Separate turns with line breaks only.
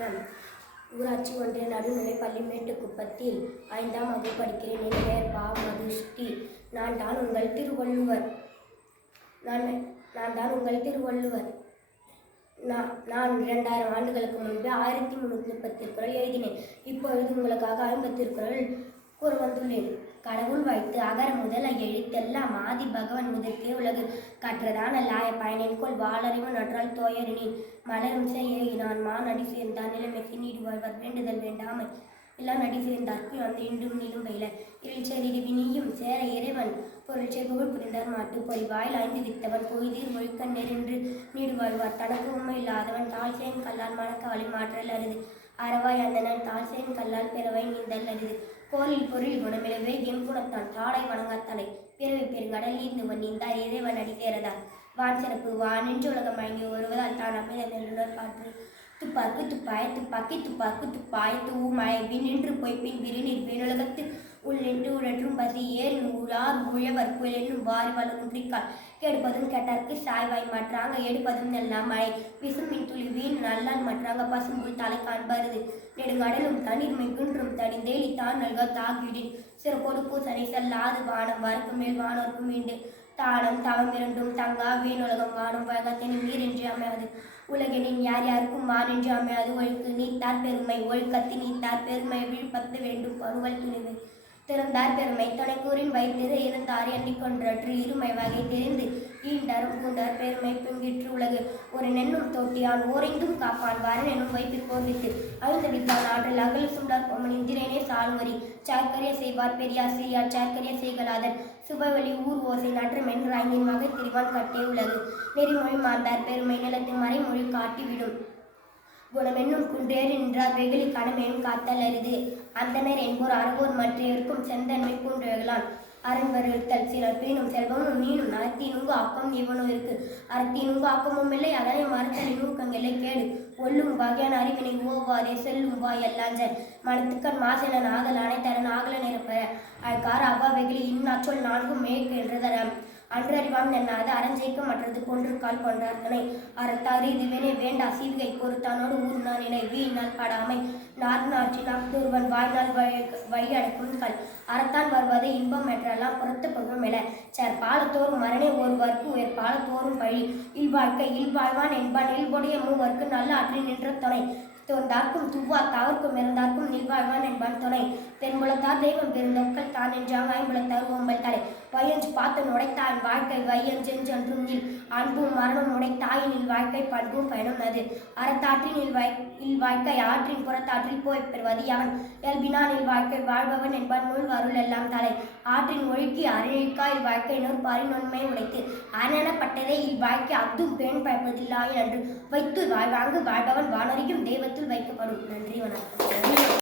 வணக்கம் ஊராட்சி ஒன்றிய நடுநிலை பள்ளிமேட்டு மேட்டுக்குப்பத்தில் ஐந்தாம் வகுப்பு படிக்கிறேன் என் பெயர் பா. மதுஷ்டி நான் தான் உங்கள் திருவள்ளுவர். நான் நான் தான் உங்கள் திருவள்ளுவர். நான் நான் இரண்டாயிரம் ஆண்டுகளுக்கு முன்பு ஆயிரத்தி முந்நூற்றி முப்பத்தி திருக்குறள் எழுதினேன். இப்பொழுது உங்களுக்காக ஐம்பது திருக்குறள் கூறு வந்துள்ளேன். கடவுள் வைத்து அகர முதல எழுத்தெல்லாம் ஆதி பகவன் முதற்கே உலகு. கற்றதான லாய பயனின்கொள் வாழறிவு நன்றால் தோயறினேன். மலரும் செய்ய நான் மா நடி சேர்ந்தான். நிலைமைக்கு நீடுவாழ்வர் வேண்டுதல் வேண்டாமை. எல்லாம் நடி சேர்ந்தார்க்கு அந்த இன்றும் நீளும் பயில இருள் செறிது வினியும் சேர இறைவன். பொருள் புகழ் புரிந்தார் மாட்டு பொறி. வாயில் ஐந்து வித்தவன் பொய்தீர் ஒழுக்கன் நெறின்று நீடுவாழ்வார் தனக்கு உண்மை இல்லாதவன். தாழ்சேன் கல்லால் மணக்காவலி மாற்றல் அருது. அறவாய் அந்தனன் தாழ்சேன் கல்லால் பிறவை நீந்தல் அருது. கோலில் பொருள் குணமிலவே எங்குணத்தான் தாடை வணங்காத்தலை பிறவி பெருங்கடல் இருந்து வந்தீந்தார் இறைவன் அடித்தேறதா வான் சிறப்பு வானின்று உலகம் வழங்கி வருவதால் தான் அமைத நெல்லுடர் பார்த்து துப்பாக்கு துப்பாய துப்பாக்கி துப்பாக்கு துப்பாய தூமாய பின் நின்று போய் பின் விரிநீர் வேணுலகத்து உள் நின்று உழற்றும் பசி ஏர் ஊழார் உழவர் புயலென்னும் வாரி வளர்கின்றிக்கால் கெடுப்பதும் கெட்டார்க்கு சாய்வாய் மாற்றாங்க எடுப்பதும் எல்லாம் மழை விசும் மின் துளி வீண் நல்லால் மாற்றாங்க பசும்புல் தலை காண்பருது. நெடுங்கடலும் தண்ணீர் மிகுன்றும் தடிந்தேலி தான் நல்க தாகிடின். சிறப்போடு பூசனை செல்லாது வானம் வரக்கு மேல் வானோர்க்கும் மீண்டு தாளம் தவம் இரண்டும் தங்கா வீணுலகம் வானம் வழக்கத்தின் நீரின்றி அமையாது. உலகினின் யார் யாருக்கும் மாறின்றி அமையாது. ஒழுக்கு நீத்தார் பெருமை ஒழுக்கத்தின் நீத்தார் பெருமை விழுப்பத்து வேண்டும் பருவல் துணிவு. திறந்தார். பெருமை துணைக்கூறின் வைத்திரு இருந்தார் எண்ணிக்கொன்றற்று இருமை வகை தெரிந்து ஈண்டரும் கூண்டர் பெருமை பிங்கிற்று உலகு. ஒரு நெண்ணும் தோட்டியான் ஓரைந்தும் காப்பான். வரன் எனும் வைப்பிற்கோர் வித்து அழுந்த வித்தான் ஆற்றல். அகல் சுண்டார் பொம்மன் இந்திரனே சால்வரி. சாக்கரிய செய்வார் பெரியார் சிறியார். சாக்கரிய செய்கலாதன் சுபவெளி ஊர் ஓசை நற்று மென்றாய்ந்தின் வகை திரிவான் கட்டே உலகு. நெறிமொழி மாந்தார். பெருமை நிலத்தின் மறைமொழி காட்டிவிடும். குணமென்னும் குன்றேறி நின்றார் வெகுளி கணமெனும் காத்தல் அரிது. அந்தனர் என்போர் அறவோர் மற்றையோர்க்கும் செந்தன்மை கூன்றுகளான் அரண்வருத்தல் சிலர் பீனும் செல்வமும் மீனும் அறத்தினுங்கு ஆக்கம் இவனும் இருக்கு. அறத்தினுங்கு ஆக்கமும் இல்லை அதனை மறுத்தலின் ஊக்கங்களை கேடு. ஒல்லும் வகையான அறிவினை ஓவாதே செல்லும் வாய் எல்லாஞ்சன் மனத்துக்கண் மாசென ஆகல் அனைத்தரன் ஆகல நிரப்ப. அழ்கார் அவ்வா வெகுளி அச்சொல் நான்கும் மேற்கு என்றதரம் அன்றறிவாம் என்னாத அரஞ்சைக்கு மற்றது கொன்று கால் கொண்டார்த்தனை அறத்தாறு. இதுவெனே வேண்டா சீவிகை பொறுத்தானோடு ஊர்னான் நினை வீணால் படாமை. நார் நாற்றி நாக்தூர்வன் வாழ்நாள் வழி வழி அடக்கும் கல். அறத்தான் வருவது இன்பம் என்றெல்லாம் புறத்து பகும் என சார் பாலத்தோறும் மரணே ஒருவர்க்கு உயர் பாலத்தோறும் பழி. இல்வாழ்க்கை இல்வாழ்வான் என்பான் இல்பொடைய மூவர்க்கு நல்ல ஆற்றில் நின்ற துணை. தோர்ந்தார்க்கும் துவ்வா தாவர்க்கும் இருந்தார் நில்வாழ்வான் என்பான் துணை. தென்புலத்தார் தெய்வம் பெருந்தொக்கள் தான் என்றாங்க ஐம்புலத்தார் ஓம்பல் தலை. வையஞ்சு பார்த்தன் உடைத்தான் வாழ்க்கை வையஞ்சென்றென்றும் நில் அன்பும் மரணம் உடைத்தாயினில் வாழ்க்கை பண்பும் பயனும் அது அறத்தாற்றின் இல் வாய் இல் வாழ்க்கை ஆற்றின் புறத்தாற்றில் போய் பெறுவது அவன் இயல்பினானில் வாழ்க்கை வாழ்பவன் என்பான் நூல் வருள் எல்லாம் தலை. ஆற்றின் ஒழுக்கி அரையிழ்க்கா இல் வாழ்க்கை நூறு பரிநொன்மை உடைத்து. அரணப்பட்டதை இல் வாழ்க்கை அப்தும் பேண் பயப்பதில்லாய் என்று வைத்து வாழ்வாங்கு வாழ்பவன் வானறியும் தெய்வத்தில் வைக்கப்படும். நன்றி வணக்கம்.